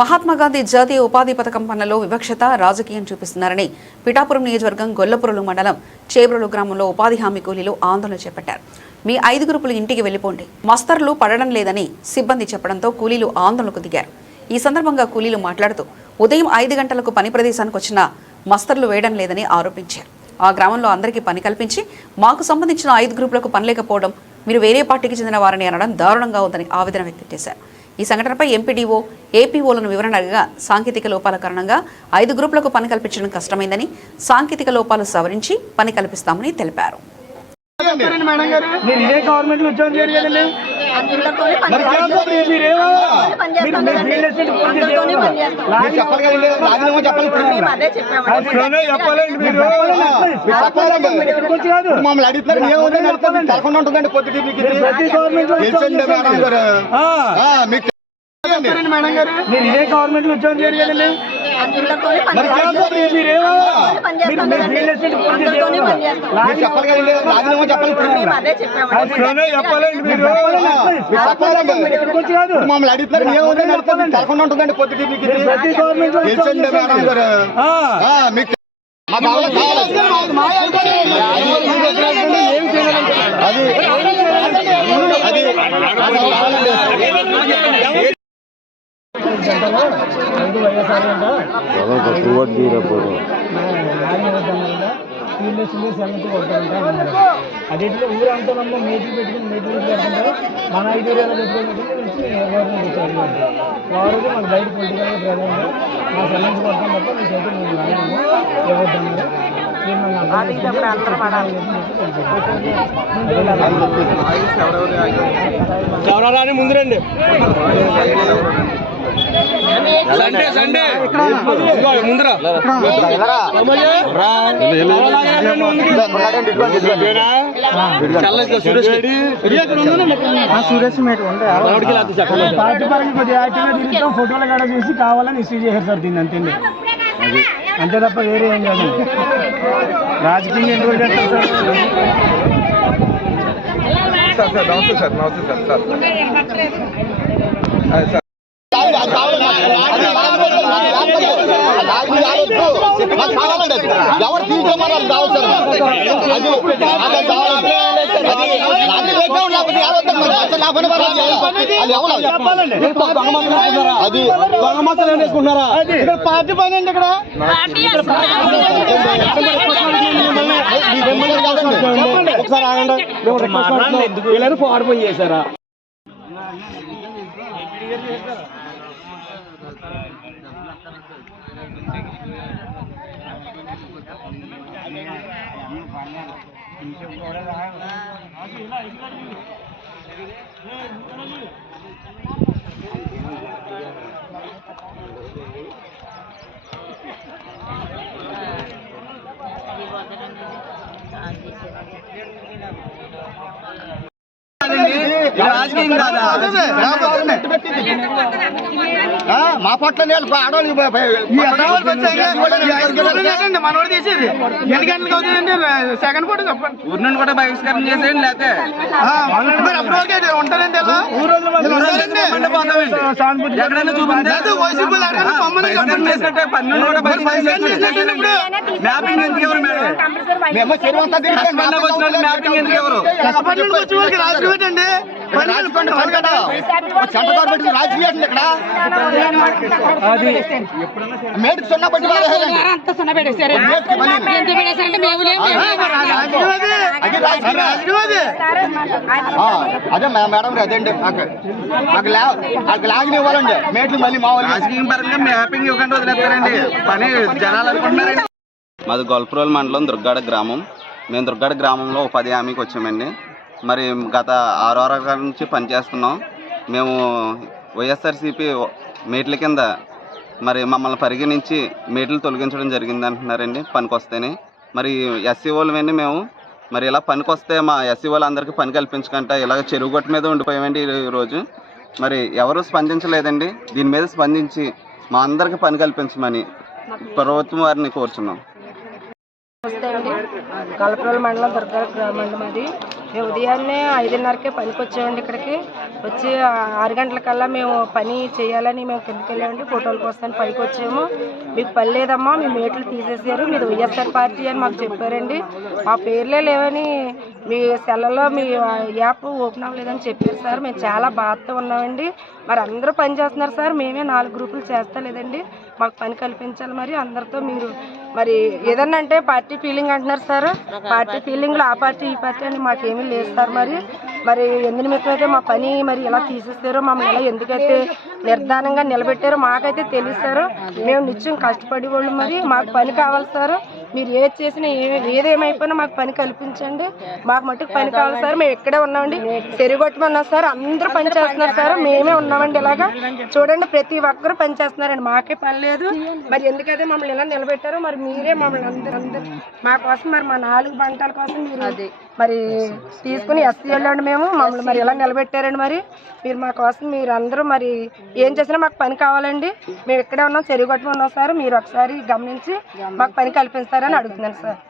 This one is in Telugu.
మహాత్మాగాంధీ జాతీయ ఉపాధి పథకం పనులలో వివక్షత రాజకీయం చూపిస్తున్నారని పిఠాపురం నియోజకవర్గం గొల్లపురలు మండలం చేబ్రోలు గ్రామంలో ఉపాధి హామీ కూలీలు ఆందోళన చేపట్టారు. మీ 5 గ్రూపులు ఇంటికి వెళ్లిపోండి, మస్తర్లు పడడం లేదని సిబ్బంది చెప్పడంతో కూలీలు ఆందోళనకు దిగారు. ఈ సందర్భంగా కూలీలు మాట్లాడుతూ ఉదయం 5 గంటలకు పని ప్రదేశానికి వచ్చిన మస్తర్లు వేయడం లేదని ఆరోపించారు. ఆ గ్రామంలో అందరికీ పని కల్పించి మాకు సంబంధించిన 5 గ్రూపులకు పని లేకపోవడం, మీరు వేరే పార్టీకి చెందిన వారని అనడం దారుణంగా ఉందని ఆవేదన వ్యక్తం చేశారు. ఈ సంఘటనపై ఎంపీడీఓ, ఏపీఓలను వివరణ అడగగా సాంకేతిక లోపాల కారణంగా 5 గ్రూపులకు పని కల్పించడం కష్టమైందని, సాంకేతిక లోపాలు సవరించి పని కల్పిస్తామని తెలిపారు. మీరు ఇదే గవర్నమెంట్ లో ఉద్యోగం చేయరు కదండి. మమ్మల్ని అడుగుతున్నారు తెలకుండా ఉంటుందండి పొద్దుకి ప్రతి గవర్నమెంట్ అదేంటి ఊరంతా మేట్లు పెట్టుకుని పెట్టుకుంటారు. మన 5 ఏరియాలో పెట్టుకుని వారు మాకు బయట పొలిటికల్గా ప్రజలు మా సంబంధించి కొడతాం తప్ప మీకైతే మేము రాయము ఇవ్వద్దన్నారు. చవరాలని ముందు రండి. సండే సండే ముందర సురేష్ మేట పార్టీ పరంగా కొద్దిగా యాక్టివ్గా తిరుగుతాం. ఫోటోలు కూడా చూసి కావాలని ఇష్యూ చేశారు సార్ దీన్ని. అంతే అంతే తప్ప వేరే ఏం కాదు. రాజకీయంగా ఎందుకు చేస్తారు సార్? సార్ నమస్తే సార్. నమస్తే సార్. సార్ ఎవరు తీసుకోమన్నారు కావాలి సార్. అది వేసుకుంటారా? ఇక్కడ పార్టీ పని అండి. ఇక్కడ ఒకసారి ఆగండి. వీళ్ళని ఫార్మం చేశారా? మా పట్ల ఆడవాళ్ళు మనోడు చేసేది ఎన్ని గంటలకు అవుతుందండి? సెకండ్ పూట చెప్పండి. ఊరి నుండి కూడా బహిష్కరణ చేసేయండి. లేకపోతే ఉంటారండి ఎక్కడైనా చూపించండి. మ్యాపింగ్ ఎందుకు ఎవరు? మ్యాపింగ్ ఎందుకు ఎవరు? రాజకీయండి సెంట్రల్ గవర్నమెంట్ రాజకీయం ఇక్కడ మేడికి సున్నా పట్టి అదే మేడం అదేండి. మాకు లాగిన ఇవ్వాలండి మేట్లు. మళ్ళీ మా రాజకీయం పరంగా మ్యాపింగ్ ఇవ్వకుండా వదిలేస్తారండి. పని జనాలు అనుకుంటున్నారండి. మాది గొల్లపురం మండలం దుర్గాడ గ్రామం. మేము దుర్గాడ గ్రామంలో ఉపాధి హామీకి వచ్చామండి. మరి గత 6 వారాల నుంచి పనిచేస్తున్నాం. మేము వైఎస్ఆర్సీపీ మేట్ల కింద మరి మమ్మల్ని పరిగణించి మేట్లు తొలగించడం జరిగింది అంటున్నారండి పనికి వస్తేనే. మరి ఎస్సీ వాళ్ళు వెండి మేము మరి ఇలా పనికి వస్తే మా ఎస్సీ వాళ్ళందరికీ పని కల్పించకుండా ఇలాగ చెరువు గట్టు మీద ఉండిపోయామండి ఈరోజు. మరి ఎవరు స్పందించలేదండి. దీని మీద స్పందించి మా అందరికీ పని కల్పించమని ప్రభుత్వం వారిని కోరుచున్నాం. గొల్లపురం మండలం దుర్గాడ గ్రామం. మాది మేము ఉదయాన్నే 5:30కే పనికి వచ్చామండి. ఇక్కడికి వచ్చి 6 గంటలకల్లా మేము పని చేయాలని మేము కిందకి వెళ్ళామండి. ఫోటోల కోసం పైకి వచ్చాము. మీకు పని లేదమ్మా, మీ మేట్లు తీసేసారు, మీది వైఎస్ఆర్ పార్టీ అని మాకు చెప్పారండి. మా పేర్లే లేవని మీ సెల్లలో మీ యాప్ ఓపెన్ అవ్వలేదని చెప్పారు సార్. మేము చాలా బాధతో ఉన్నామండి. మరి అందరూ పని చేస్తున్నారు సార్, మేమే 4 గ్రూపులు చేస్తా లేదండి. మాకు పని కల్పించాలి. మరి అందరితో మీరు మరి ఏదన్నా అంటే పార్టీ ఫీలింగ్ అంటున్నారు సార్. పార్టీ ఫీలింగ్లో ఆ పార్టీ ఈ పార్టీ అని మాకేమీ లేదు సార్. మరి ఎందు నిమిత్తం అయితే మా పని మరి ఎలా తీసేస్తారో, మమ్మల్ని ఎలా ఎందుకైతే నిర్ధారణంగా నిలబెట్టారో మాకైతే తెలియదు సార్. మేము నిత్యం కష్టపడి వాళ్ళు, మరి మాకు పని కావాలి సార్. మీరు ఏది చేసినా ఏదేమైపోయినా మాకు పని కల్పించండి. మాకు మట్టుకు పని కావాలి సార్. మేము ఇక్కడే ఉన్నామండి, చెరుగొట్టమన్నాం సార్. అందరూ పని చేస్తున్నారు సార్, మేమే ఉన్నామండి. ఇలాగా చూడండి, ప్రతి ఒక్కరు పని చేస్తున్నారండి. మాకే పని లేదు. మరి ఎందుకైతే మమ్మల్ని ఇలా నిలబెట్టారో మరి మీరే మమ్మల్ని అందరూ మా కోసం మరి మా 4 గంటల కోసం మీరు మరి తీసుకుని ఎస్సీ వెళ్ళండి. మేము మమ్మల్ని మరి ఇలా నిలబెట్టారండి. మరి మీరు మా కోసం మీరు అందరూ మరి ఏం చేసినా మాకు పని కావాలండి. మేము ఇక్కడే ఉన్నాం, చెరుగొట్టమన్నాం సార్. మీరు ఒకసారి గమనించి మాకు పని కల్పిస్తారని అడుగుతున్నాను సార్.